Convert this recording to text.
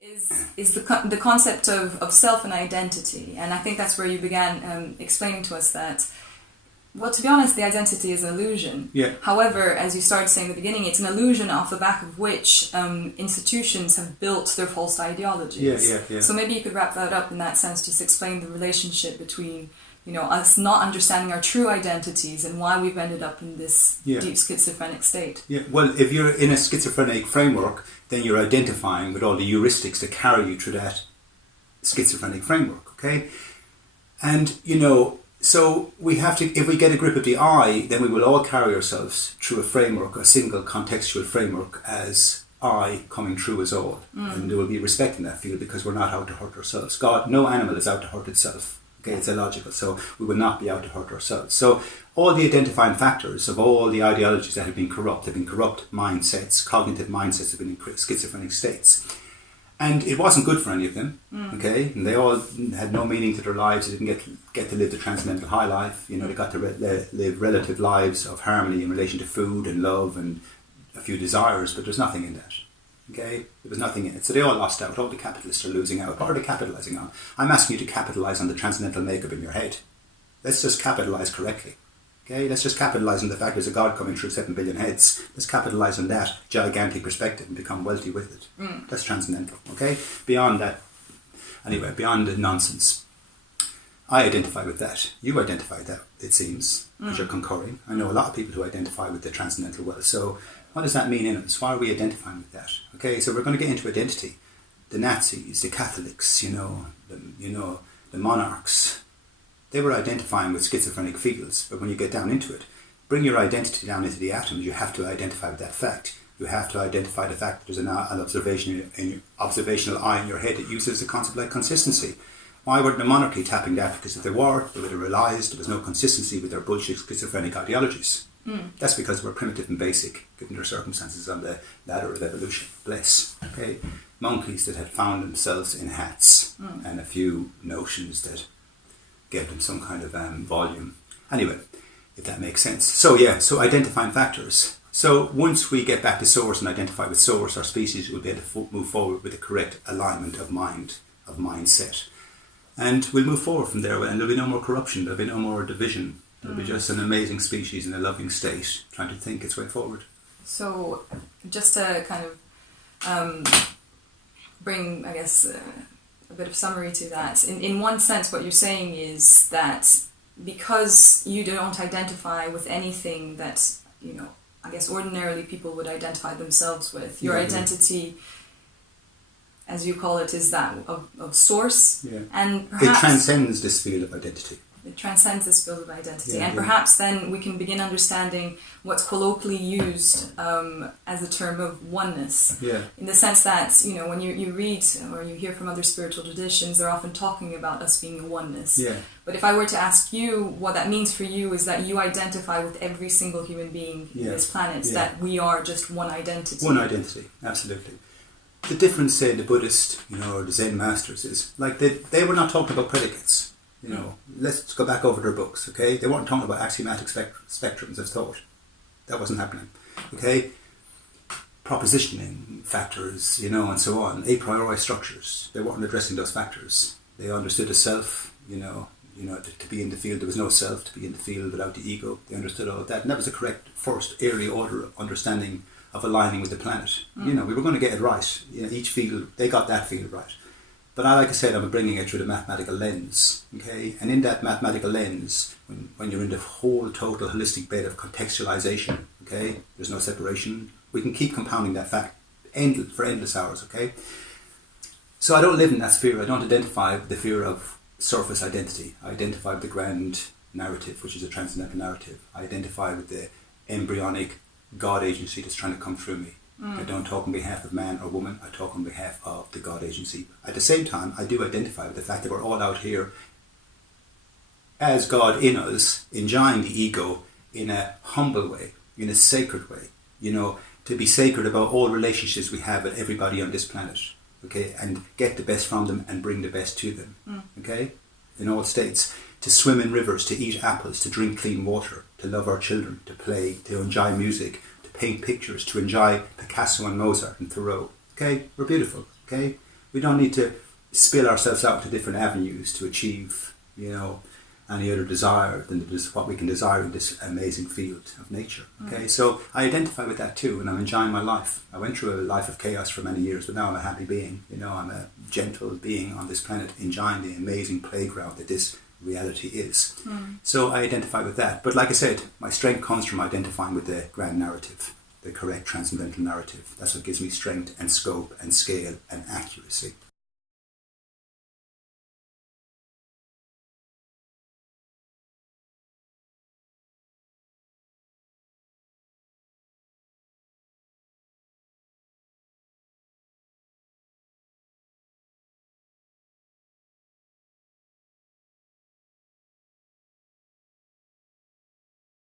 is the concept of self and identity, and I think that's where you began explaining to us that. Well, to be honest, the identity is an illusion. Yeah. However, as you started saying in the beginning, it's an illusion off the back of which institutions have built their false ideologies. Yeah. So maybe you could wrap that up in that sense, just explain the relationship between, us not understanding our true identities and why we've ended up in this deep schizophrenic state. Yeah. Well, if you're in a schizophrenic framework, then you're identifying with all the heuristics that carry you through that schizophrenic framework, okay? And, so we have to, if we get a grip of the I, then we will all carry ourselves through a framework, a single contextual framework as I coming through as all. And there will be respect in that field because we're not out to hurt ourselves. God, no animal is out to hurt itself. Okay, it's illogical. So we will not be out to hurt ourselves. So all the identifying factors of all the ideologies that have been corrupt mindsets, cognitive mindsets have been in schizophrenic states. And it wasn't good for any of them, okay? And they all had no meaning to their lives. They didn't get to live the transcendental high life. They got to live relative lives of harmony in relation to food and love and a few desires, but there's nothing in that, okay? There was nothing in it. So they all lost out. All the capitalists are losing out. What are they capitalising on? I'm asking you to capitalise on the transcendental makeup in your head. Let's just capitalise correctly. Okay, let's just capitalise on the fact there's a God coming through 7 billion heads. Let's capitalise on that gigantic perspective and become wealthy with it. That's transcendental, okay? Beyond that, anyway, beyond the nonsense. I identify with that. You identify with that, it seems, because you're concurring. I know a lot of people who identify with the transcendental well. So what does that mean in us? Why are we identifying with that? Okay, so we're going to get into identity. The Nazis, the Catholics, the monarchs, they were identifying with schizophrenic fields, but when you get down into it, bring your identity down into the atoms, you have to identify with that fact. You have to identify the fact that there's an observational eye in your head that uses a concept like consistency. Why weren't the monarchy tapping that? Because if they were, they would have realised there was no consistency with their bullshit schizophrenic ideologies. That's because we're primitive and basic, given their circumstances on the ladder of evolution. Bless. Okay, monkeys that had found themselves in hats and a few notions that gave them some kind of volume. Anyway, if that makes sense. So identifying factors. So once we get back to source and identify with source, our species will be able to move forward with the correct alignment of mind, of mindset. And we'll move forward from there, and there'll be no more corruption, there'll be no more division. There'll be just an amazing species in a loving state, trying to think its way forward. So just to kind of bring, I guess, a bit of summary to that. In one sense, what you're saying is that because you don't identify with anything that, I guess ordinarily people would identify themselves with, your identity, as you call it, is that of source. Yeah. And perhaps it transcends this field of identity. It transcends this field of identity. And perhaps then we can begin understanding what's colloquially used as the term of oneness. Yeah. In the sense that, when you read or you hear from other spiritual traditions, they're often talking about us being a oneness. Yeah. But if I were to ask you what that means for you, is that you identify with every single human being in this planet, that we are just one identity. One identity, absolutely. The difference, say, the Buddhist, or the Zen masters is, like, they were not talking about predicates. Let's go back over their books, okay? They weren't talking about axiomatic spectrums of thought. That wasn't happening, okay? Propositioning factors, and so on. A priori structures. They weren't addressing those factors. They understood a self, to be in the field, there was no self to be in the field without the ego. They understood all of that. And that was the correct first area order of understanding of aligning with the planet. We were going to get it right. Each field, they got that field right. But like I said, I'm bringing it through the mathematical lens, okay? And in that mathematical lens, when you're in the whole total holistic bed of contextualization, okay? There's no separation. We can keep compounding that fact for endless hours, okay? So I don't live in that sphere. I don't identify with the fear of surface identity. I identify with the grand narrative, which is a transcendental narrative. I identify with the embryonic God agency that's trying to come through me. I don't talk on behalf of man or woman, I talk on behalf of the God agency. At the same time, I do identify with the fact that we're all out here as God in us, enjoying the ego in a humble way, in a sacred way, to be sacred about all relationships we have with everybody on this planet, okay, and get the best from them and bring the best to them, okay, in all states. To swim in rivers, to eat apples, to drink clean water, to love our children, to play, to enjoy music, paint pictures, to enjoy Picasso and Mozart and Thoreau. Okay, we're beautiful. Okay, We don't need to spill ourselves out to different avenues to achieve, any other desire than what we can desire in this amazing field of nature. Okay, so I identify with that too, and I'm enjoying my life. I went through a life of chaos for many years, but now I'm a happy being. I'm a gentle being on this planet, enjoying the amazing playground that this reality is. So I identify with that. But like I said, my strength comes from identifying with the grand narrative, the correct transcendental narrative. That's what gives me strength and scope and scale and accuracy.